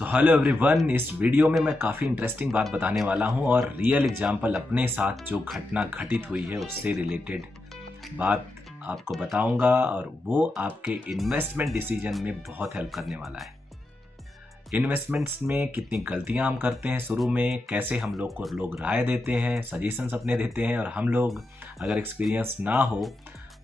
तो hello everyone, इस video में मैं काफ़ी इंटरेस्टिंग बात बताने वाला हूं और रियल एग्जांपल अपने साथ जो घटना घटित हुई है उससे रिलेटेड बात आपको बताऊंगा और वो आपके इन्वेस्टमेंट डिसीजन में बहुत हेल्प करने वाला है। इन्वेस्टमेंट्स में कितनी गलतियां हम करते हैं शुरू में, कैसे हम लोग को लोग राय देते हैं, सजेशंस अपने देते हैं और हम लोग अगर एक्सपीरियंस ना हो,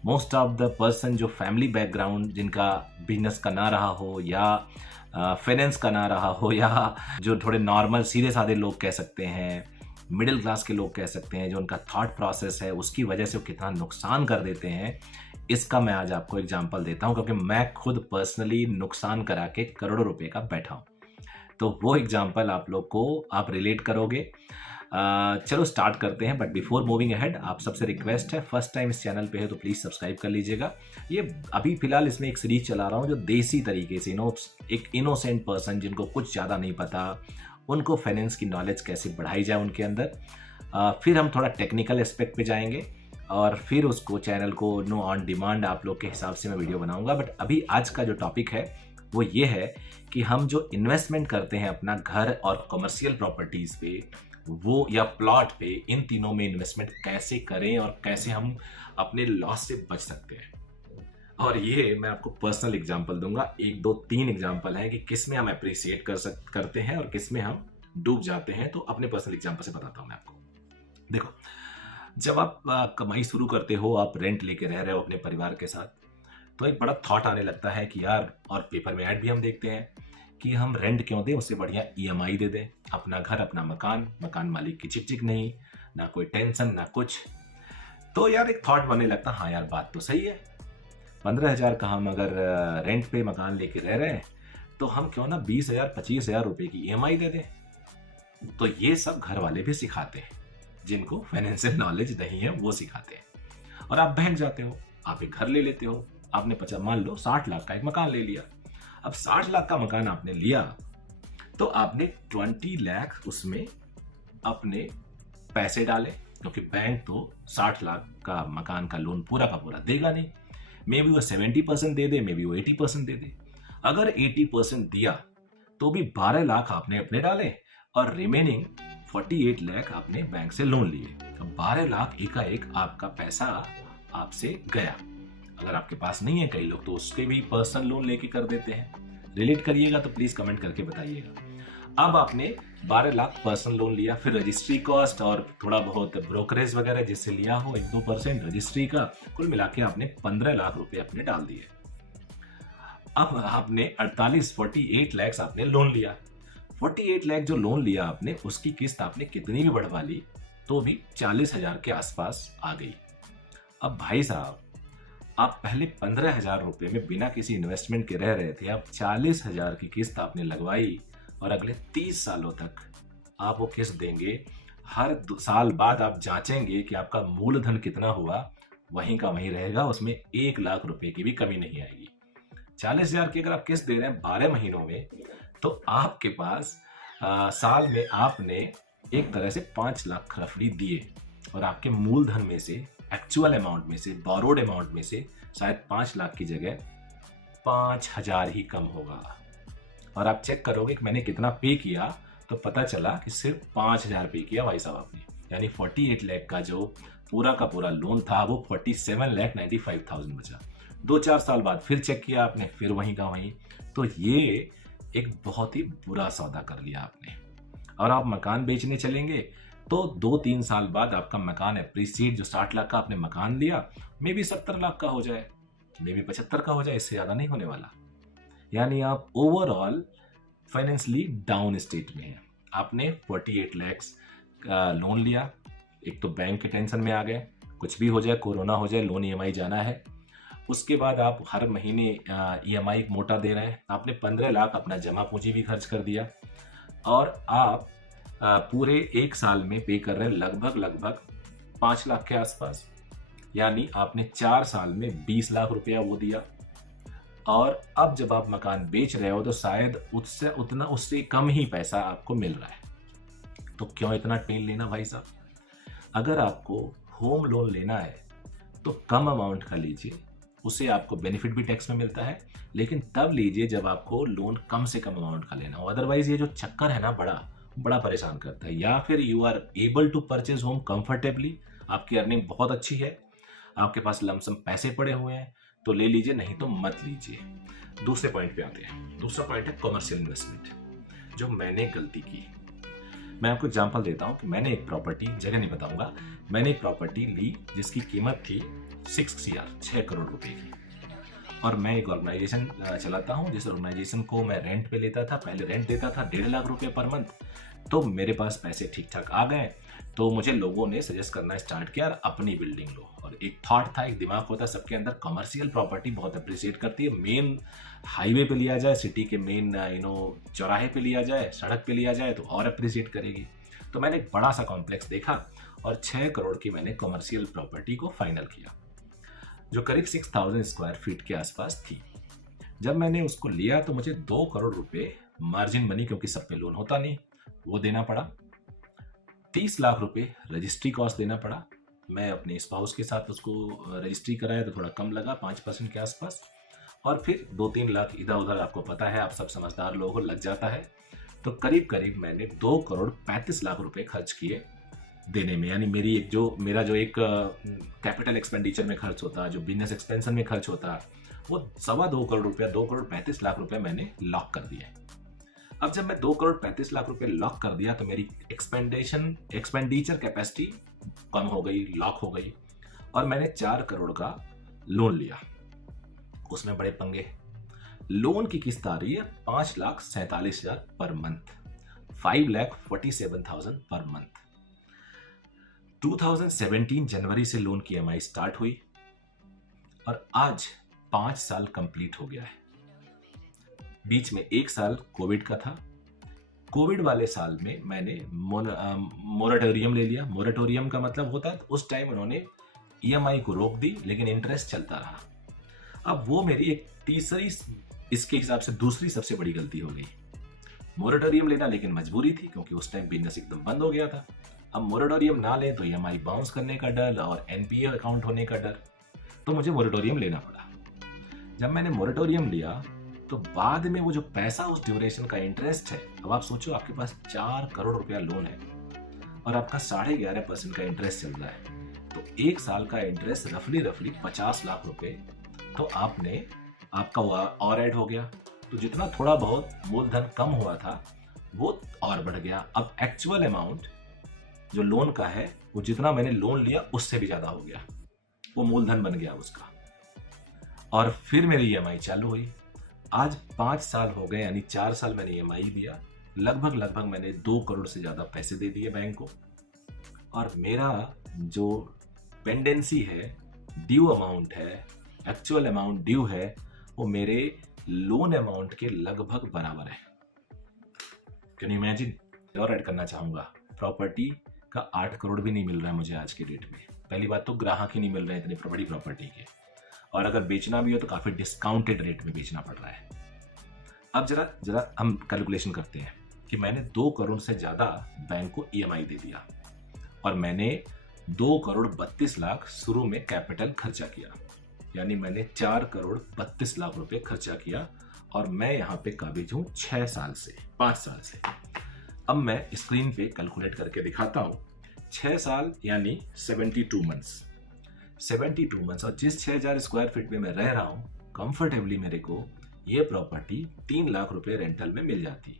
मोस्ट ऑफ द पर्सन जो फैमिली बैकग्राउंड जिनका बिजनेस का ना रहा हो या फाइनेंस का ना रहा हो या जो थोड़े नॉर्मल सीधे साधे लोग कह सकते हैं, मिडिल क्लास के लोग कह सकते हैं, जो उनका थॉट प्रोसेस है उसकी वजह से वो कितना नुकसान कर देते हैं, इसका मैं आज आपको एग्जांपल देता हूं क्योंकि मैं खुद पर्सनली नुकसान करा के करोड़ों रुपए का बैठा हूं। तो वो एग्जांपल आप लोग को आप रिलेट करोगे। चलो स्टार्ट करते हैं, बट बिफोर मूविंग अहेड आप सबसे रिक्वेस्ट है, फर्स्ट टाइम इस चैनल पे है तो प्लीज़ सब्सक्राइब कर लीजिएगा। ये अभी फिलहाल इसमें एक सीरीज चला रहा हूँ जो देसी तरीके से एक इनोसेंट पर्सन जिनको कुछ ज़्यादा नहीं पता, उनको फाइनेंस की नॉलेज कैसे बढ़ाई जाए उनके अंदर। फिर हम थोड़ा टेक्निकल एस्पेक्ट पे जाएंगे और फिर उसको चैनल को नो ऑन डिमांड आप लोग के हिसाब से मैं वीडियो बनाऊंगा। बट अभी आज का जो टॉपिक है वो ये है कि हम जो इन्वेस्टमेंट करते हैं अपना घर और कमर्शियल प्रॉपर्टीज़ पे वो या प्लॉट पे, इन तीनों में इन्वेस्टमेंट कैसे करें और कैसे हम अपने लॉस से बच सकते हैं। और ये मैं आपको पर्सनल एग्जांपल दूंगा, 1 2 3 एग्जांपल है कि किस में हम अप्रिशिएट करते हैं और किस में हम डूब जाते हैं। तो अपने पर्सनल एग्जांपल से बताता हूं मैं आपको। देखो, जब आप कमाई शुरू करते हो, आप रेंट लेके रह रहे हो अपने परिवार के साथ, तो एक बड़ा थॉट आने लगता है कि यार, और पेपर में ऐड भी हम देखते हैं कि हम रेंट क्यों दें, उससे बढ़िया EMI दे दें, अपना घर अपना मकान मालिक की चिक चिक नहीं, ना कोई टेंशन ना कुछ। तो यार एक थॉट बनने लगता, हाँ यार बात तो सही है, 15,000 का हम अगर रेंट पे मकान लेके रह रहे हैं तो हम क्यों ना 20,000 25,000 रुपए की EMI दे दें। तो ये सब घर वाले भी सिखाते हैं, जिनको फाइनेंशियल नॉलेज नहीं है वो सिखाते हैं। और आप बहक जाते हो, आप एक घर ले लेते हो, आपने मान लो 60 लाख का एक मकान ले लिया। अब 60 लाख का मकान आपने लिया तो आपने 20 लाख उसमें अपने पैसे डाले, क्योंकि बैंक तो 60 लाख का मकान का लोन पूरा का पूरा देगा नहीं। मे बी वो 70% दे दे, मे बी वो 80% दे दे। अगर 80% दिया तो भी 12 लाख आपने अपने डाले और रिमेनिंग 48 लाख आपने बैंक से लोन लिए। अब 12 लाख एकाएक आपका पैसा आपसे गया। अगर आपके पास नहीं है, कई लोग तो उसके भी पर्सनल लोन लेके कर देते हैं। रिलेट करिएगा तो प्लीज कमेंट करके बताइएगा। अब आपने 12 लाख पर्सनल लोन लिया, फिर रजिस्ट्री कॉस्ट और थोड़ा बहुत ब्रोकरेज वगैरह जिससे लिया हो 1-2% रजिस्ट्री का, कुल मिला के आपने 15 लाख रुपए अपने डाल दिए। अब आपने 48 लाख आपने लोन लिया। 48 लाख जो लोन लिया आपने, उसकी किस्त आपने कितनी भी बढ़वा ली तो भी 40,000 के आसपास आ गई। अब भाई साहब, आप पहले 15,000 रुपए में बिना किसी इन्वेस्टमेंट के रह रहे थे, आप 40,000 की किस्त आपने लगवाई और अगले 30 सालों तक आप वो किस्त देंगे। हर साल बाद आप जांचेंगे कि आपका मूलधन कितना हुआ, वहीं का वहीं रहेगा, उसमें 1 लाख रुपए की भी कमी नहीं आएगी। 40,000 की अगर आप किस्त दे रहे हैं 12 महीनों में, तो आपके पास साल में आपने एक तरह से 5 लाख रफली दिए और आपके मूलधन में से, एक्चुअल अमाउंट में से, बोरोड अमाउंट में से शायद 5 लाख की जगह 5,000 ही कम होगा। और आप चेक करोगे कि मैंने कितना पे किया, तो पता चला कि सिर्फ 5,000 पे किया भाई साहब आपने। यानी 48 लाख का जो पूरा का पूरा लोन था वो 47,95,000 बचा। 2-4 साल बाद फिर चेक किया आपने, फिर वहीं का वहीं। तो ये एक बहुत ही बुरा सौदा कर लिया आपने। और आप मकान बेचने चलेंगे तो 2-3 साल बाद आपका मकान एप्रिसिएट, जो 60 लाख का आपने मकान लिया, मे भी 70 लाख का हो जाए, मे भी 75 का हो जाए, इससे ज़्यादा नहीं होने वाला। यानी आप ओवरऑल फाइनेंशियली डाउन स्टेट में हैं। आपने 48 लाख का लोन लिया, एक तो बैंक के टेंशन में आ गए, कुछ भी हो जाए, कोरोना हो जाए, लोन EMI जाना है। उसके बाद आप हर महीने EMI मोटा दे रहे हैं। आपने 15 लाख अपना जमा पूंजी भी खर्च कर दिया और आप पूरे 1 साल में पे कर रहे हैं लगभग 5 लाख के आसपास। यानी आपने 4 साल में 20 लाख रुपया वो दिया। और अब जब आप मकान बेच रहे हो तो शायद उससे कम ही पैसा आपको मिल रहा है। तो क्यों इतना पेन लेना भाई साहब? अगर आपको होम लोन लेना है तो कम अमाउंट का लीजिए, उसे आपको बेनिफिट भी टैक्स में मिलता है, लेकिन तब लीजिए जब आपको लोन कम से कम अमाउंट का लेना हो। अदरवाइज ये जो चक्कर है ना बड़ा परेशान करता है। या फिर you are able to purchase home comfortably, आपकी अर्निंग बहुत अच्छी है, आपके पास लमसम पैसे पड़े हुए हैं, तो ले लीजिए, नहीं तो मत लीजिए। दूसरे पॉइंट पे आते हैं। दूसरा पॉइंट है कमर्शियल इन्वेस्टमेंट, जो मैंने गलती की। मैं आपको एग्जांपल देता हूँ कि मैंने एक प्रॉपर्टी, जगह नहीं बताऊंगा, मैंने एक प्रॉपर्टी ली जिसकी कीमत थी 6 करोड़ रुपए की। और मैं एक ऑर्गेनाइजेशन चलाता हूँ, जिस ऑर्गेनाइजेशन को मैं रेंट पे लेता था, पहले रेंट देता था 1.5 लाख रुपए पर मंथ। तो मेरे पास पैसे ठीक ठाक आ गए, तो मुझे लोगों ने सजेस्ट करना स्टार्ट किया, अपनी बिल्डिंग लो। और एक थॉट था, एक दिमाग होता है सबके अंदर, कमर्शियल प्रॉपर्टी बहुत अप्रिशिएट करती है। मेन हाईवे पे लिया जाए, सिटी के मेन चौराहे पे लिया जाए, सड़क पे लिया जाए तो और अप्रिशिएट करेगी। तो मैंने एक बड़ा सा कॉम्प्लेक्स देखा और 6 करोड़ की मैंने कमर्शियल प्रॉपर्टी को फाइनल किया, जो करीब 6000 स्क्वायर फीट के आसपास थी। जब मैंने उसको लिया तो मुझे 2 करोड़ रुपए मार्जिन मनी, क्योंकि सब पे लोन होता नहीं, वो देना पड़ा। 30 लाख रुपए रजिस्ट्री कॉस्ट देना पड़ा। मैं अपने स्पाउस के साथ उसको रजिस्ट्री कराया तो थोड़ा कम लगा, 5% के आसपास। और फिर 2-3 लाख इधर उधर, आपको पता है, आप सब समझदार लोगों को लग जाता है। तो करीब करीब मैंने 2 करोड़ 35 लाख रुपए खर्च किए देने में। यानी मेरा जो एक कैपिटल एक्सपेंडिचर में खर्च होता, जो बिजनेस एक्सपेंशन में खर्च होता, वो 2.25 करोड़ रुपया, 2 करोड़ 35 लाख रुपए मैंने लॉक कर दिया। अब जब मैं 2 करोड़ 35 लाख रुपए लॉक कर दिया तो मेरी एक्सपेंडिचर कैपेसिटी कम हो गई, लॉक हो गई। और मैंने 4 करोड़ का लोन लिया। उसमें बड़े पंगे। लोन की किस्त आ रही है 5,47,000 पर मंथ, 5,47,000 पर मंथ। 2017 जनवरी से लोन की EMI स्टार्ट हुई और आज 5 साल कंप्लीट हो गया है। बीच में 1 साल कोविड का था। कोविड वाले साल में मैंने मोरेटोरियम ले लिया। मोरेटोरियम का मतलब होता है उस टाइम उन्होंने EMI को रोक दी, लेकिन इंटरेस्ट चलता रहा। अब वो मेरी एक तीसरी, इसके हिसाब से दूसरी सबसे बड़ी गलती हो गई। मोरेटोरियम लेना लेकिन मजबूरी थी, क्योंकि उस टाइम बिजनेस एकदम बंद हो गया था। अब मोरेटोरियम ना ले तो EMI बाउंस करने का डर और NPA अकाउंट होने का डर, तो मुझे मोरेटोरियम लेना पड़ा। जब मैंने मोरेटोरियम लिया तो बाद में वो जो पैसा, उस ड्यूरेशन का इंटरेस्ट है, अब आप सोचो आपके पास 4 करोड़ रुपया लोन है और आपका 11.5% का इंटरेस्ट चल रहा है, तो 1 साल का इंटरेस्ट रफली 50 लाख रुपए तो आपका और ऐड हो गया। तो जितना थोड़ा बहुत मूलधन कम हुआ था वो और बढ़ गया। अब एक्चुअल अमाउंट जो लोन का है, वो जितना मैंने लोन लिया उससे भी ज्यादा हो गया, वो मूलधन बन गया उसका। और फिर मेरी EMI चालू हुई। आज 5 साल हो गए, यानी 4 साल मैंने EMI दिया। लगभग मैंने 2 करोड़ से ज्यादा पैसे दे दिए बैंक को। और मेरा जो पेंडेंसी है, ड्यू अमाउंट है, एक्चुअल अमाउंट ड्यू है, वो मेरे लोन अमाउंट के लगभग बराबर है। Can you imagine? और ऐड करना चाहूंगा, प्रॉपर्टी का 8 करोड़ भी नहीं मिल रहा है मुझे आज के डेट में। पहली बात तो ग्राहक ही नहीं मिल रहे हैं इतनी बड़ी प्रॉपर्टी के, और अगर बेचना भी हो तो काफी डिस्काउंटेड रेट में बेचना पड़ रहा है। अब जरा हम कैलकुलेशन करते हैं कि मैंने 2 करोड़ से ज्यादा बैंक को EMI दे दिया और मैंने 2 करोड़ 32 लाख शुरू में कैपिटल खर्चा किया, यानी मैंने 4 करोड़ 32 लाख रुपए खर्चा किया। और मैं यहाँ पे काबिज हूँ 5 साल से। अब मैं स्क्रीन पे कैलकुलेट करके दिखाता हूँ। 6 साल यानी 72 मंथ्स, और जिस 6000 स्क्वायर फीट में मैं रह रहा हूँ कंफर्टेबली, मेरे को ये प्रॉपर्टी 3 लाख रुपए रेंटल में मिल जाती।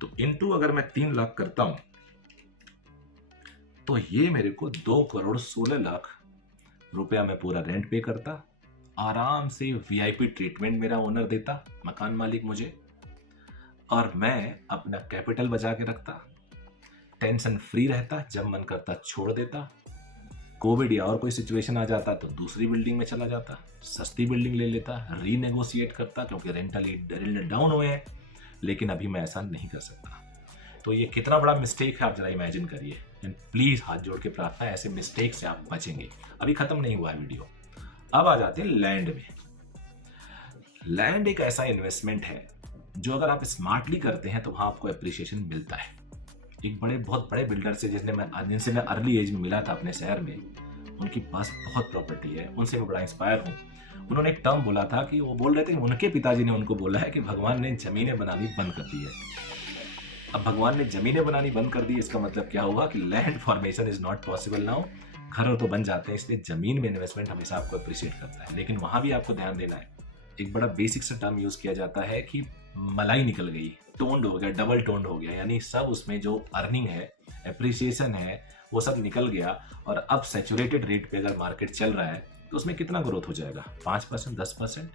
तो इनटू अगर मैं 3 लाख करता हूं तो ये मेरे को 2 करोड़ 16 लाख रुपया मैं पूरा रेंट पे करता। आराम से VIP ट्रीटमेंट मेरा ओनर देता, मकान मालिक मुझे, और मैं अपना कैपिटल बचा के रखता, टेंशन फ्री रहता, जब मन करता छोड़ देता। कोविड या और कोई सिचुएशन आ जाता तो दूसरी बिल्डिंग में चला जाता, सस्ती बिल्डिंग ले लेता, रीनेगोशिएट करता, क्योंकि रेंटल डाउन हुए हैं। लेकिन अभी मैं ऐसा नहीं कर सकता। तो ये कितना बड़ा मिस्टेक है आप जरा इमेजिन करिए। एंड प्लीज हाथ जोड़ के प्रार्थना है, ऐसे मिस्टेक से आप बचेंगे। अभी खत्म नहीं हुआ है वीडियो। अब आ जाते हैं लैंड में। लैंड एक ऐसा इन्वेस्टमेंट है जो अगर आप स्मार्टली करते हैं तो वहां आपको एप्रिसिएशन मिलता है। एक बहुत बड़े बिल्डर से जिनसे मैं अर्ली एज में मिला था अपने शहर में, उनके पास बहुत प्रॉपर्टी है, उनसे मैं बड़ा इंस्पायर हूँ। उन्होंने एक टर्म बोला था कि वो बोल रहे थे कि उनके पिताजी ने उनको बोला है कि भगवान ने ज़मीनें बनानी बंद कर दी है। अब भगवान ने ज़मीनें बनानी बंद कर दी, इसका मतलब क्या हुआ कि land formation is not possible now. घर तो बन जाते हैं, इसलिए ज़मीन में इन्वेस्टमेंट हमेशा आपको अप्रिशिएट करता है। लेकिन वहाँ भी आपको ध्यान देना है, एक बड़ा बेसिक सा टर्म यूज़ किया जाता है कि मलाई निकल गई, टोन्ड हो गया, डबल टोन्ड हो गया, यानी सब उसमें जो अर्निंग है, एप्रिसिएशन है, वो सब निकल गया। और अब सैचुरेटेड रेट पे अगर मार्केट चल रहा है तो उसमें कितना ग्रोथ हो जाएगा? 5%, 10%।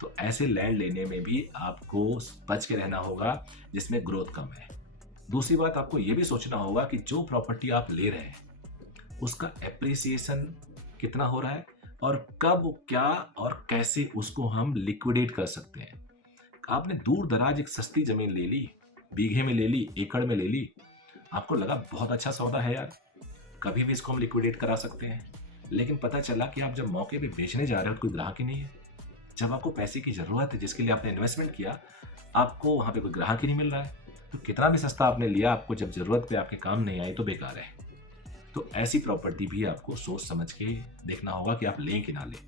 तो ऐसे लैंड लेने में भी आपको बच के रहना होगा जिसमें ग्रोथ कम है। दूसरी बात, आपको ये भी सोचना होगा कि जो प्रॉपर्टी आप ले रहे हैं उसका एप्रिसिएशन कितना हो रहा है और कब, क्या और कैसे उसको हम लिक्विडेट कर सकते हैं। आपने दूर दराज एक सस्ती जमीन ले ली, बीघे में ले ली, एकड़ में ले ली, आपको लगा बहुत अच्छा सौदा है यार, कभी भी इसको हम लिक्विडेट करा सकते हैं। लेकिन पता चला कि आप जब मौके पे बेचने जा रहे हो तो कोई ग्राहक ही नहीं है। जब आपको पैसे की जरूरत है, जिसके लिए आपने इन्वेस्टमेंट किया, आपको वहां पे कोई ग्राहक ही नहीं मिल रहा है, तो कितना भी सस्ता आपने लिया, आपको जब जरूरत पे आपके काम नहीं आई तो बेकार है। तो ऐसी प्रॉपर्टी भी आपको सोच समझ के देखना होगा कि आप लें कि ना लें।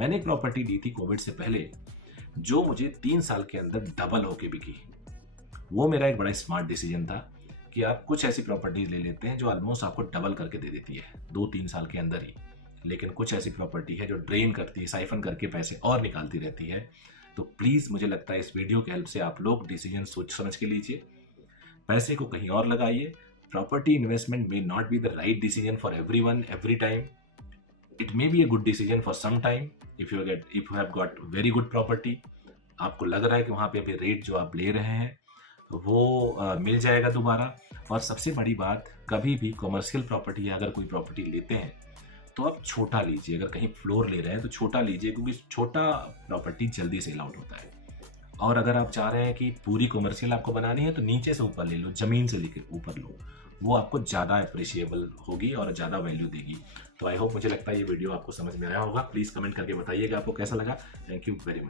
मैंने एक प्रॉपर्टी ली थी कोविड से पहले, जो मुझे 3 साल के अंदर डबल होके बिकी। वो मेरा एक बड़ा स्मार्ट डिसीजन था कि आप कुछ ऐसी प्रॉपर्टीज ले लेते हैं जो ऑलमोस्ट आपको डबल करके दे देती है 2-3 साल के अंदर ही। लेकिन कुछ ऐसी प्रॉपर्टी है जो ड्रेन करती है, साइफन करके पैसे और निकालती रहती है। तो प्लीज़, मुझे लगता है इस वीडियो के हेल्प से आप लोग डिसीजन सोच समझ के लीजिए, पैसे को कहीं और लगाइए। Property investment may not be the right decision for everyone every time. It may be a good decision for some time if you have got very good property. आपको लग रहा है कि वहाँ पे अभी रेट जो आप ले रहे हैं वो मिल जाएगा दोबारा। और सबसे बड़ी बात, कभी भी कमर्शियल प्रॉपर्टी या अगर कोई प्रॉपर्टी लेते हैं तो आप छोटा लीजिए। अगर कहीं फ्लोर ले रहे हैं तो छोटा लीजिए, क्योंकि छोटा प्रॉपर्टी जल्दी सेल आउट होता है। और अगर आप चाह रहे हैं कि पूरी कमर्शियल आपको बनानी है तो नीचे से ऊपर ले लो, ज़मीन से लेकर ऊपर लो, वो आपको ज़्यादा अप्रिशिएबल होगी और ज़्यादा वैल्यू देगी। तो आई होप, मुझे लगता है ये वीडियो आपको समझ में आया होगा। प्लीज़ कमेंट करके बताइएगा आपको कैसा लगा। Thank you very much.